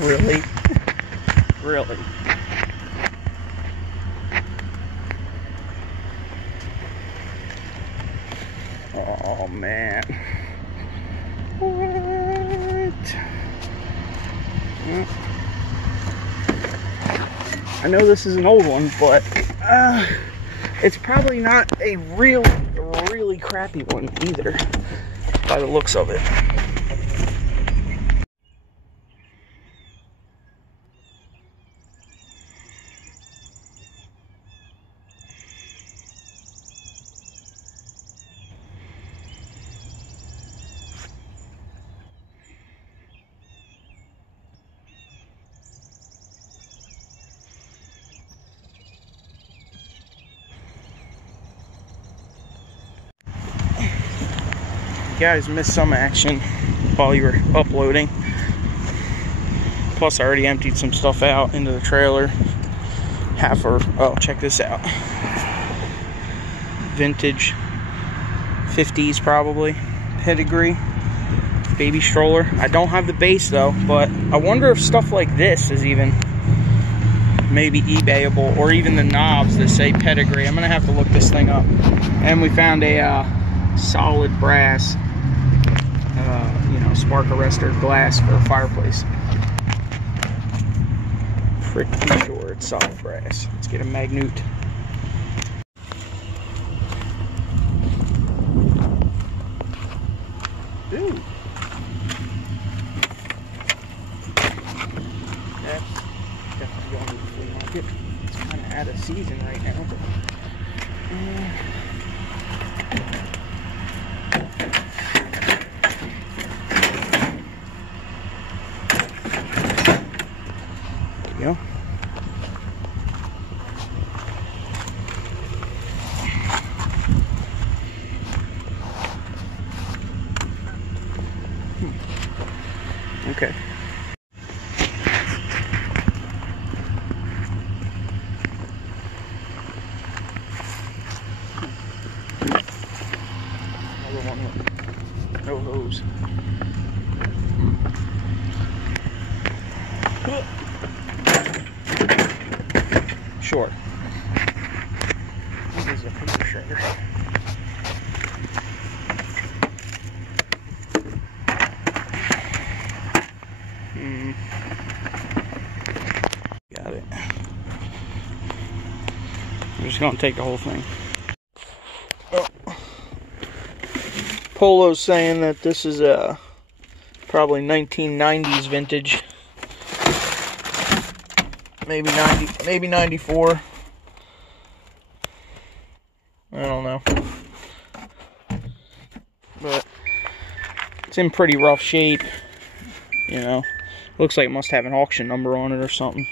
Really? Really? Oh man. What? I know this is an old one, but it's probably not a really crappy one either, by the looks of it. You guys missed some action while you were uploading. Plus I already emptied some stuff out into the trailer. Oh, check this out. Vintage 50s probably. Pedigree. Baby stroller. I don't have the base though, but I wonder if stuff like this is even maybe eBayable, or even the knobs that say Pedigree. I'm gonna have to look this thing up. And we found a solid brass spark arrestor glass for a fireplace. Pretty sure it's solid brass. Let's get a magnute. Ooh. That's definitely going to the flea market. It's kind of out of season right now, but there you go. Okay. Another one with no hose. Sure. This is a paper shredder. Got it. I'm just gonna take the whole thing. Oh. Polo's saying that this is a probably 1990s vintage. Maybe 90, maybe 94. I don't know. But it's in pretty rough shape. You know, looks like it must have an auction number on it or something.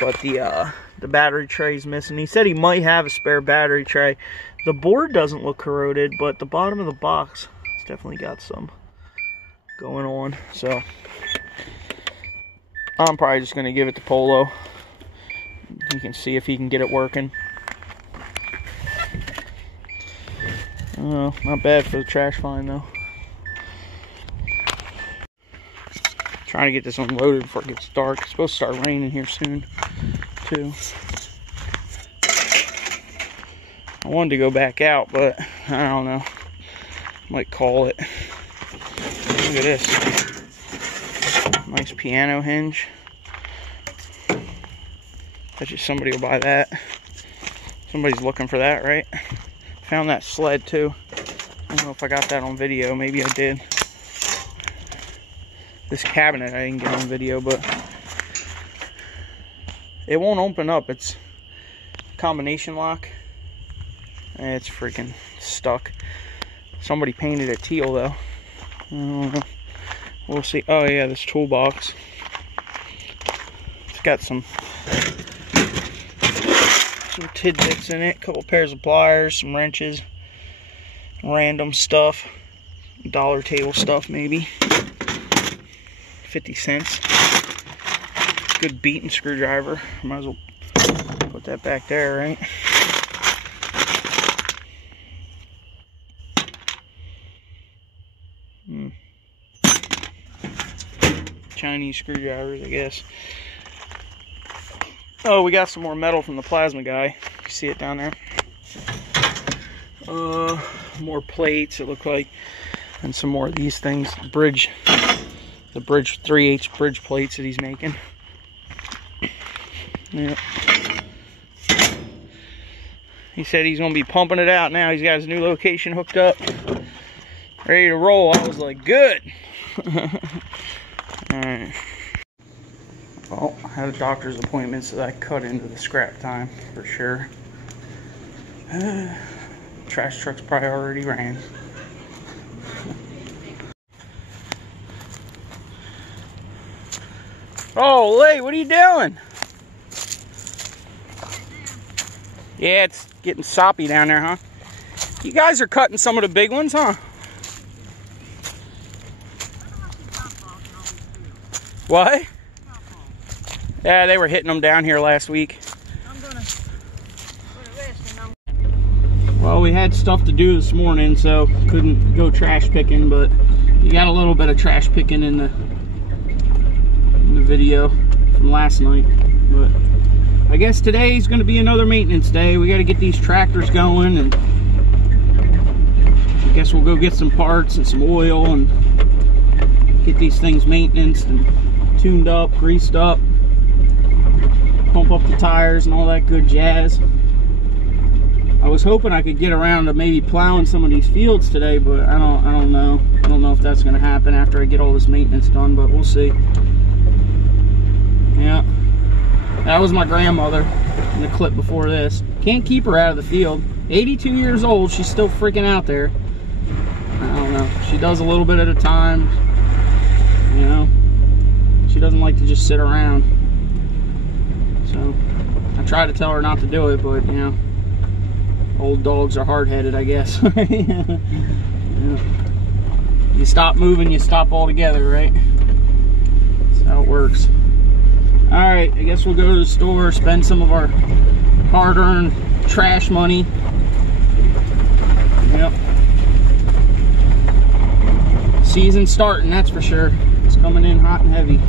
But the battery tray's missing. He said he might have a spare battery tray. The board doesn't look corroded, but the bottom of the box has definitely got some going on. So I'm probably just gonna give it to Polo. He can see if he can get it working. Oh, not bad for the trash find though. Trying to get this unloaded before it gets dark. It's supposed to start raining here soon, too. I wanted to go back out, but I don't know. Might call it. Look at this. Nice piano hinge. Bet you somebody will buy that. Somebody's looking for that, right? Found that sled, too. I don't know if I got that on video. Maybe I did. This cabinet I didn't get on video, but it won't open up. It's combination lock. And it's freaking stuck. Somebody painted it teal though. I don't know. We'll see. Oh yeah, this toolbox. It's got some tidbits in it. A couple pairs of pliers, some wrenches, random stuff. Dollar table stuff maybe. 50 cents. Good beating screwdriver. Might as well put that back there, right? Chinese screwdrivers, I guess. Oh, we got some more metal from the plasma guy. You see it down there? More plates, it looked like. And some more of these things. The bridge 3/8 bridge plates that he's making. Yeah. He said he's going to be pumping it out now. He's got his new location hooked up. Ready to roll. I was like, good. Alright. Well, I had a doctor's appointment, so that cut into the scrap time for sure. Trash truck's probably already ran. Oh, Lee, what are you doing? Yeah, it's getting soppy down there, huh? You guys are cutting some of the big ones, huh? What? Yeah, they were hitting them down here last week. Well, we had stuff to do this morning, so couldn't go trash picking, but you got a little bit of trash picking in the video from last night. But I guess today's going to be another maintenance day. We got to get these tractors going, and I guess we'll go get some parts and some oil and get these things maintenanced and tuned up, greased up, pump up the tires and all that good jazz. I was hoping I could get around to maybe plowing some of these fields today, but I don't know. I don't know if that's going to happen after I get all this maintenance done, but we'll see. Yeah, that was my grandmother in the clip before this. Can't keep her out of the field. 82 years old, she's still freaking out there. I don't know. She does a little bit at a time, you know. She doesn't like to just sit around. So I try to tell her not to do it, but you know, old dogs are hard-headed, I guess. Yeah. You stop moving, you stop altogether, right? That's how it works. Alright, I guess we'll go to the store, spend some of our hard-earned trash money. Yep. Season's starting, that's for sure. It's coming in hot and heavy.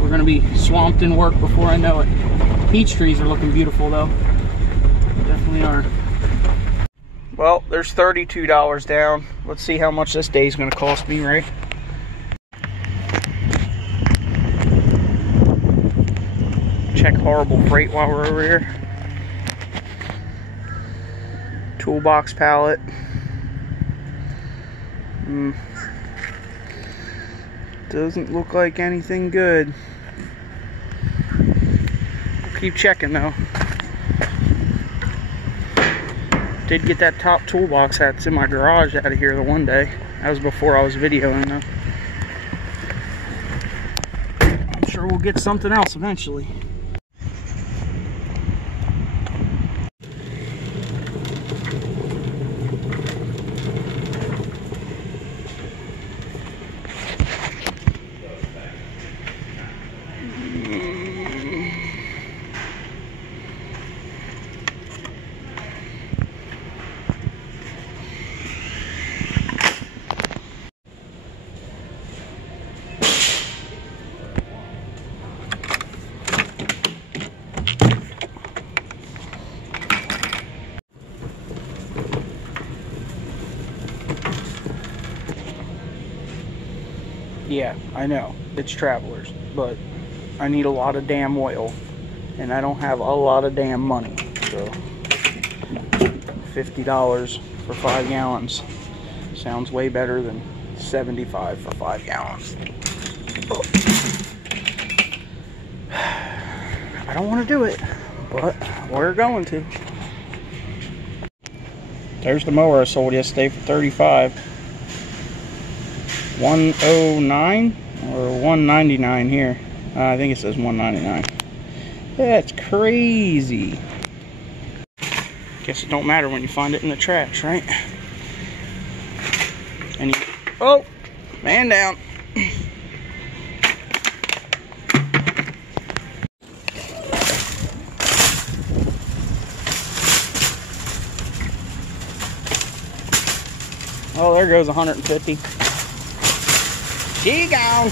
We're going to be swamped in work before I know it. Peach trees are looking beautiful, though. They definitely are. Well, there's $32 down. Let's see how much this day is going to cost me, right? Check horrible freight while we're over here. Toolbox pallet. Doesn't look like anything good. Keep checking though. Did get that top toolbox that's in my garage out of here the one day. That was before I was videoing though. I'm sure we'll get something else eventually. Yeah, I know, it's Travelers, but I need a lot of damn oil, and I don't have a lot of damn money, so $50 for 5 gallons sounds way better than $75 for 5 gallons. Oh. I don't want to do it, but we're going to. There's the mower I sold yesterday for $35. 109 or 199 here. I think it says 199. That's crazy. Guess it don't matter when you find it in the trash, right? And you, oh, man down. Oh, there goes 150. She gone.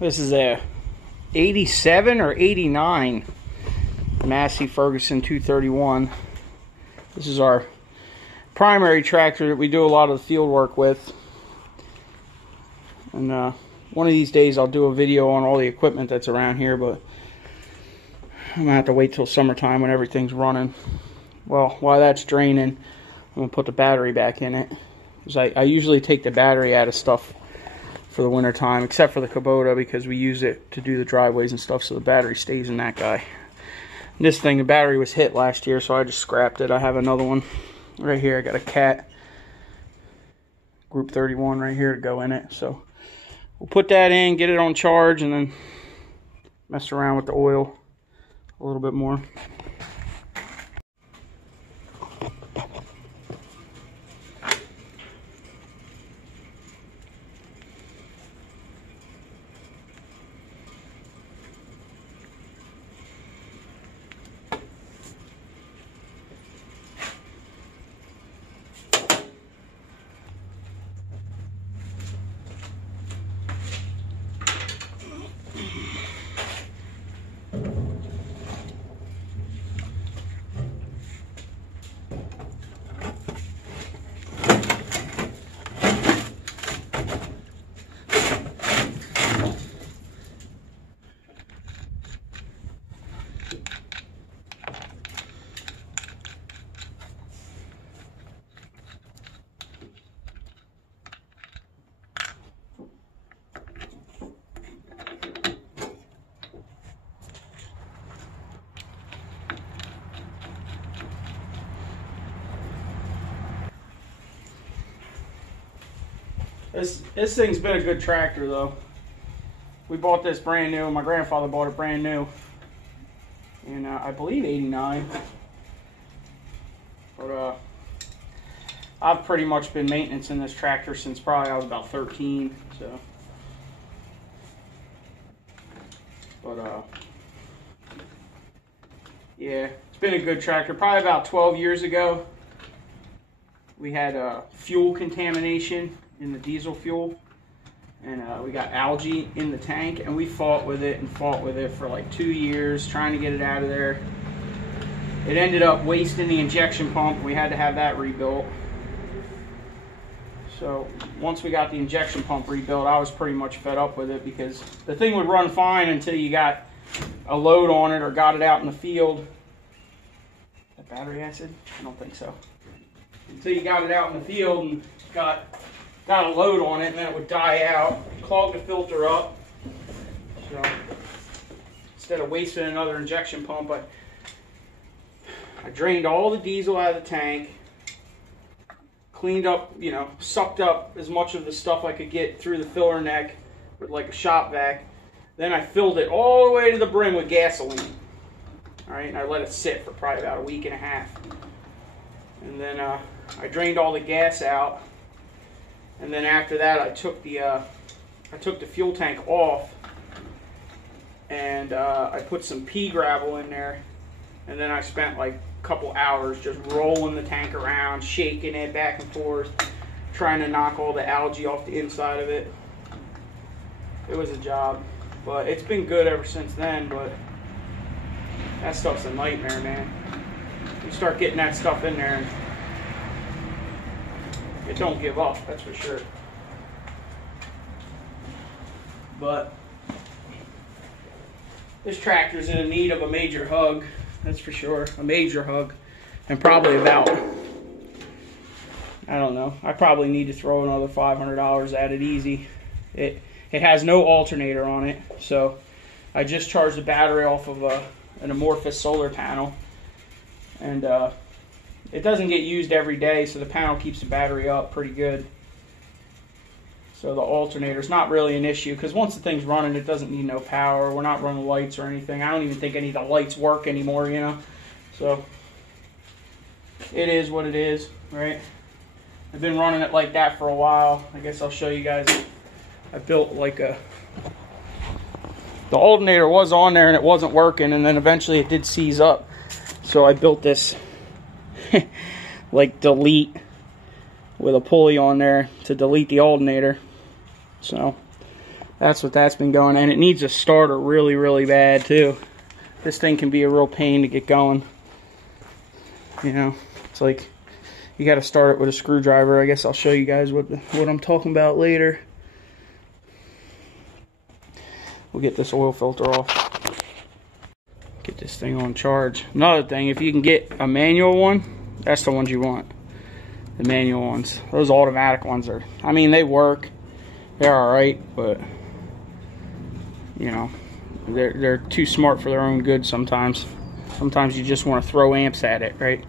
This is a 87 or 89 Massey Ferguson 231. This is our primary tractor that we do a lot of the field work with. And one of these days I'll do a video on all the equipment that's around here, but I'm gonna have to wait till summertime when everything's running. Well, while that's draining, I'm gonna put the battery back in it. Because I usually take the battery out of stuff for the winter time, except for the Kubota, because we use it to do the driveways and stuff, so the battery stays in that guy. And this thing, the battery was hit last year, so I just scrapped it. I have another one right here. I got a Cat Group 31 right here to go in it. So we'll put that in, get it on charge, and then mess around with the oil a little bit more. This thing's been a good tractor though. We bought this brand new. My grandfather bought it brand new in I believe '89. But I've pretty much been maintaining this tractor since probably I was about 13. So, but yeah, it's been a good tractor. Probably about 12 years ago, we had fuel contamination in the diesel fuel, and we got algae in the tank, and we fought with it for like 2 years trying to get it out of there. It ended up wasting the injection pump. We had to have that rebuilt. So once we got the injection pump rebuilt, I was pretty much fed up with it, because the thing would run fine until you got a load on it or got it out in the field. Is that battery acid? I don't think so. Until you got it out in the field and got a load on it, and then it would die out, clog the filter up. So instead of wasting another injection pump, I drained all the diesel out of the tank, cleaned up, you know, sucked up as much of the stuff I could get through the filler neck with like a shop vac. Then I filled it all the way to the brim with gasoline. All right, and I let it sit for probably about a week and a half. And then I drained all the gas out. And then after that, I took the fuel tank off, and I put some pea gravel in there, and then I spent like a couple hours just rolling the tank around, shaking it back and forth, trying to knock all the algae off the inside of it. It was a job, but it's been good ever since then. But that stuff's a nightmare, man. You start getting that stuff in there, and it don't give up, that's for sure. But this tractor's in need of a major hug, that's for sure. A major hug. And probably about, I don't know, I probably need to throw another $500 at it easy. It has no alternator on it, so I just charged the battery off of an amorphous solar panel. And it doesn't get used every day, so the panel keeps the battery up pretty good. So the alternator's not really an issue, because once the thing's running, it doesn't need no power. We're not running lights or anything. I don't even think any of the lights work anymore, you know. So it is what it is, right? I've been running it like that for a while. I guess I'll show you guys. I built like the alternator was on there and it wasn't working, and then eventually it did seize up. So I built this like delete with a pulley on there to delete the alternator. So That's what that's been going, and it needs a starter really, really bad too. This thing can be a real pain to get going. You know, it's like you got to start it with a screwdriver. I guess I'll show you guys what I'm talking about later. We'll get this oil filter off. Get this thing on charge. Another thing, if you can get a manual one, that's the ones you want. The manual ones. Those automatic ones are, I mean, they work. They're alright, but you know, they're too smart for their own good sometimes. Sometimes you just want to throw amps at it, right?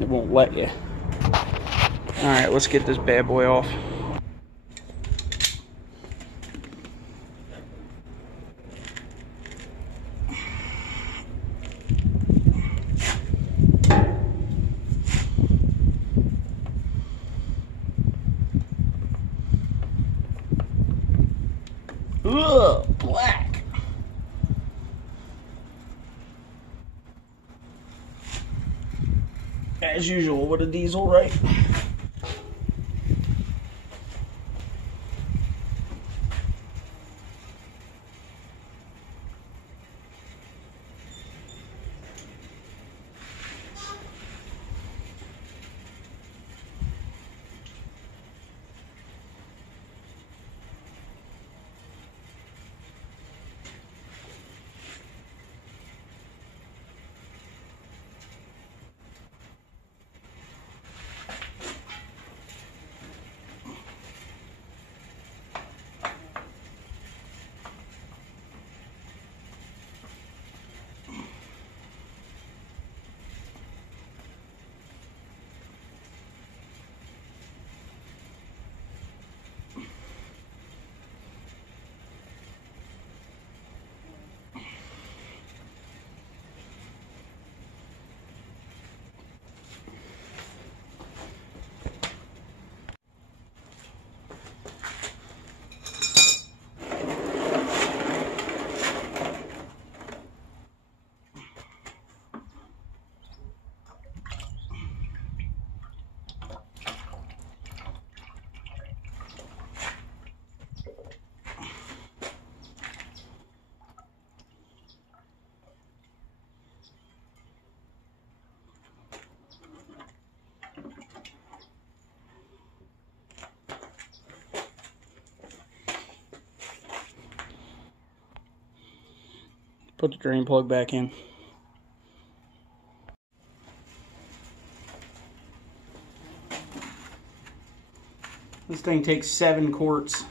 It won't let you. Alright, let's get this bad boy off. Ugh, black. As usual with a diesel, right? Put the drain plug back in. This thing takes 7 quarts.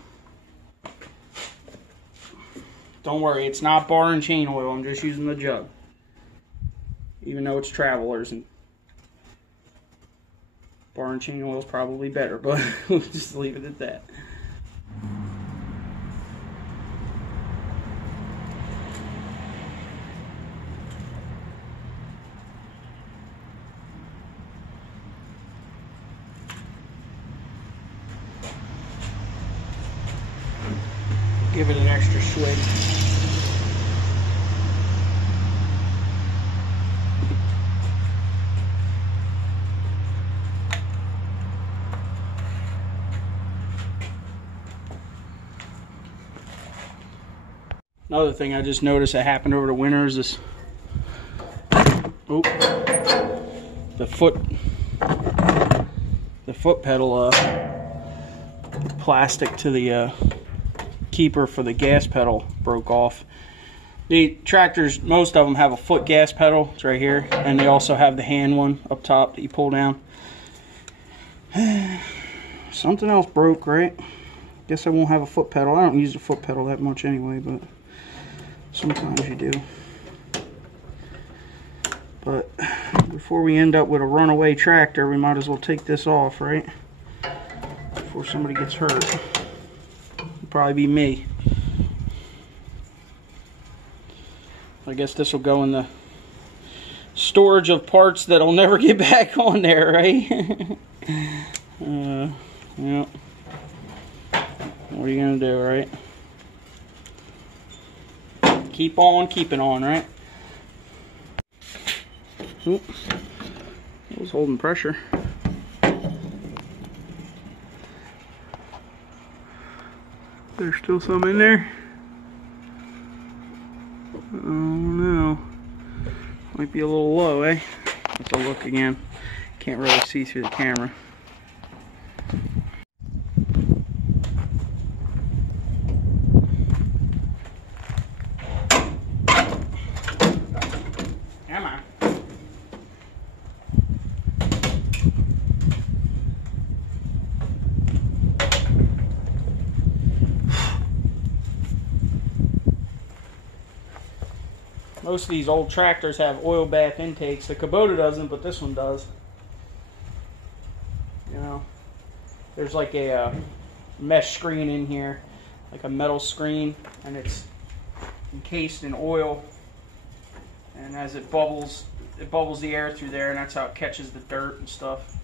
Don't worry, it's not bar and chain oil. I'm just using the jug. Even though it's Travelers, and bar and chain oil is probably better, but we'll just leave it at that. Give it an extra swig. Another thing I just noticed that happened over the winter is this. Oh, the foot pedal plastic to the keeper for the gas pedal broke off. The tractors, most of them have a foot gas pedal. It's right here, and they also have the hand one up top that you pull down. Something else broke, right? Guess I won't have a foot pedal. I don't use the foot pedal that much anyway, but sometimes you do. But before we end up with a runaway tractor, we might as well take this off, right? Before somebody gets hurt. Probably be me. I guess this will go in the storage of parts that'll never get back on there, right? Yeah. What are you gonna do, right? Keep on keeping on, right? Oop. It was holding pressure. There's still some in there. Oh no. Might be a little low, eh? Let's look again. Can't really see through the camera. Come on. Most of these old tractors have oil bath intakes. The Kubota doesn't, but this one does. You know, there's like a mesh screen in here, like a metal screen, and it's encased in oil. And as it bubbles the air through there, and that's how it catches the dirt and stuff.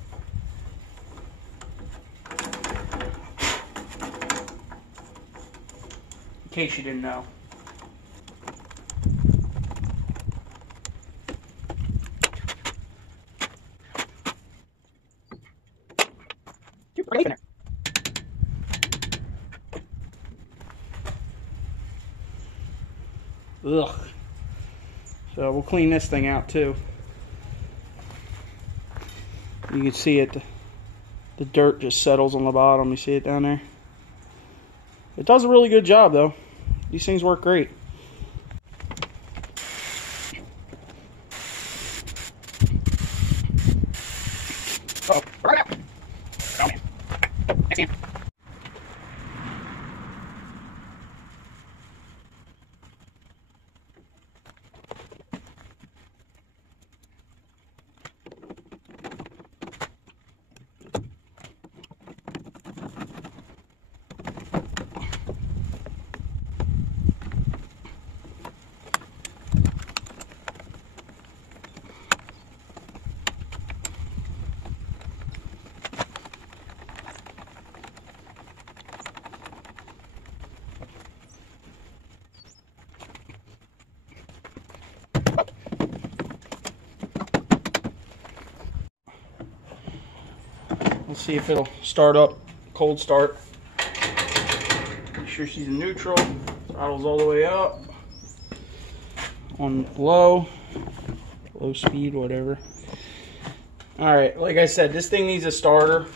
In case you didn't know. Ugh. So we'll clean this thing out too. You can see it, the dirt just settles on the bottom. You see it down there? It does a really good job though. These things work great. Oh, right out. Oh, man. That's him. We'll see if it'll start up, cold start. Make sure she's in neutral. Throttle's all the way up. On low speed, whatever. Alright, like I said, this thing needs a starter.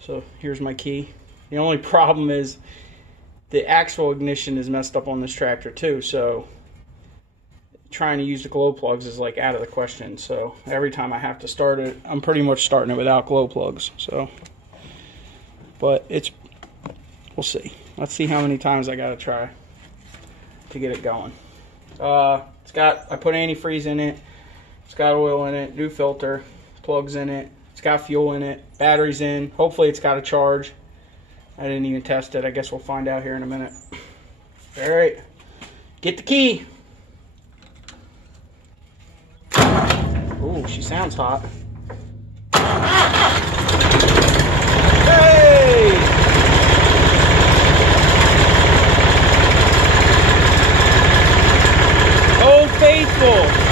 So here's my key. The only problem is the actual ignition is messed up on this tractor too, so trying to use the glow plugs is like out of the question. So every time I have to start it, I'm pretty much starting it without glow plugs. So, but we'll see. Let's see how many times I gotta try to get it going. I put antifreeze in it. It's got oil in it, new filter, plugs in it. It's got fuel in it, batteries in. Hopefully it's got a charge. I didn't even test it. I guess we'll find out here in a minute. All right, get the key. Ooh, she sounds hot. Hey! Old Faithful.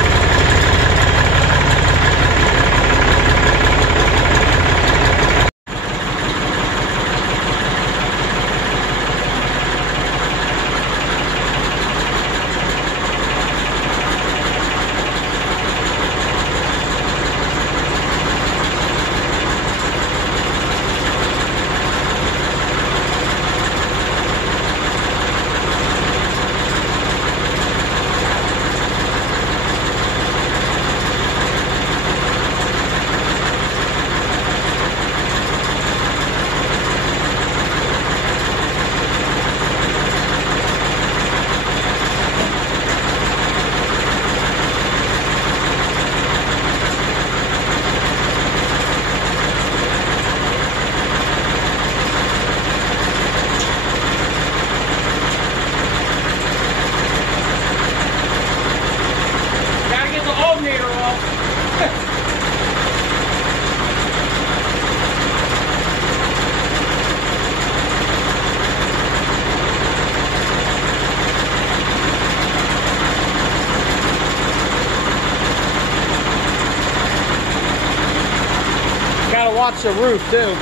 Watch the roof too.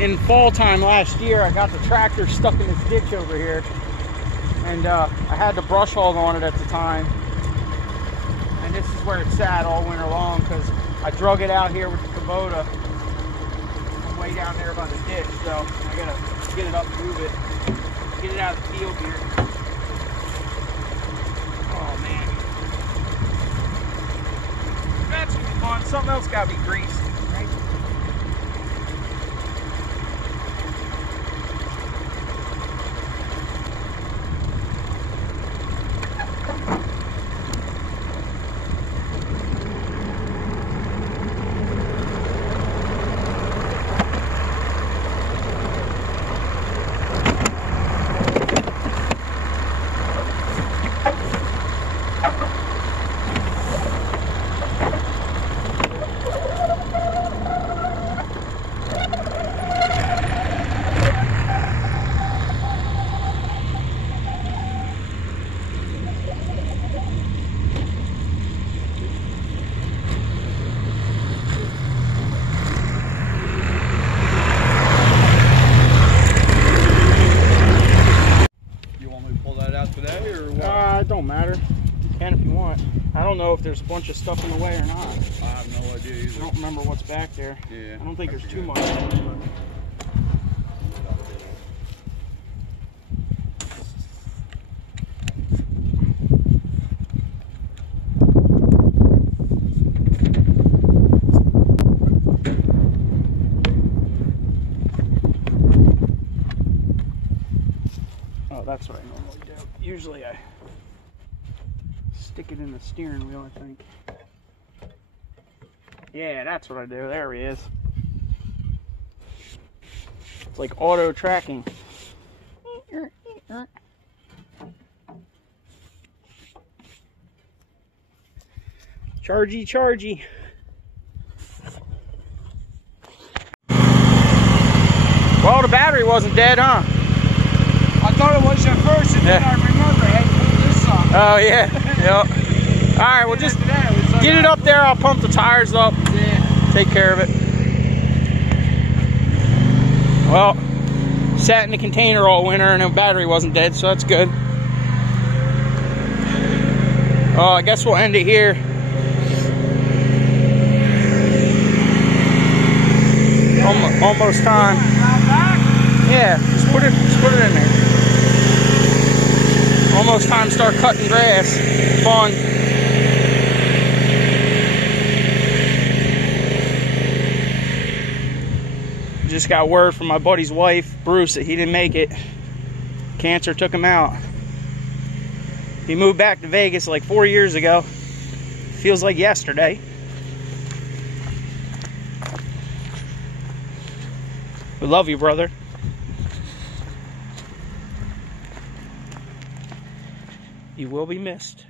in fall time last year, I got the tractor stuck in this ditch over here, and I had the brush hog on it at the time, and this is where it sat all winter long because I drug it out here with the Kubota from way down there by the ditch. So I gotta get it up, move it, get it out of the field here. Oh man, that's gonna be fun. Something else gotta be greased. It don't matter. You can if you want. I don't know if there's a bunch of stuff in the way or not. I have no idea either. I don't remember what's back there. Yeah. I don't think there's too much. Oh, that's what I normally do. Usually I stick it in the steering wheel, I think. Yeah, that's what I do. There he is. It's like auto tracking. Chargy, chargy. Well, the battery wasn't dead, huh? I thought it was at first, and then I remember I had to put this on. Oh, yeah. Yep. All right, well, just get it up there. I'll pump the tires up. Yeah. Take care of it. Well, sat in the container all winter and the battery wasn't dead, so that's good. I guess we'll end it here. Almost time. Yeah, just put it in there. Almost time to start cutting grass. Fun. Just got word from my buddy's wife, Bruce, that he didn't make it. Cancer took him out. He moved back to Vegas like 4 years ago. Feels like yesterday. We love you, brother. You will be missed.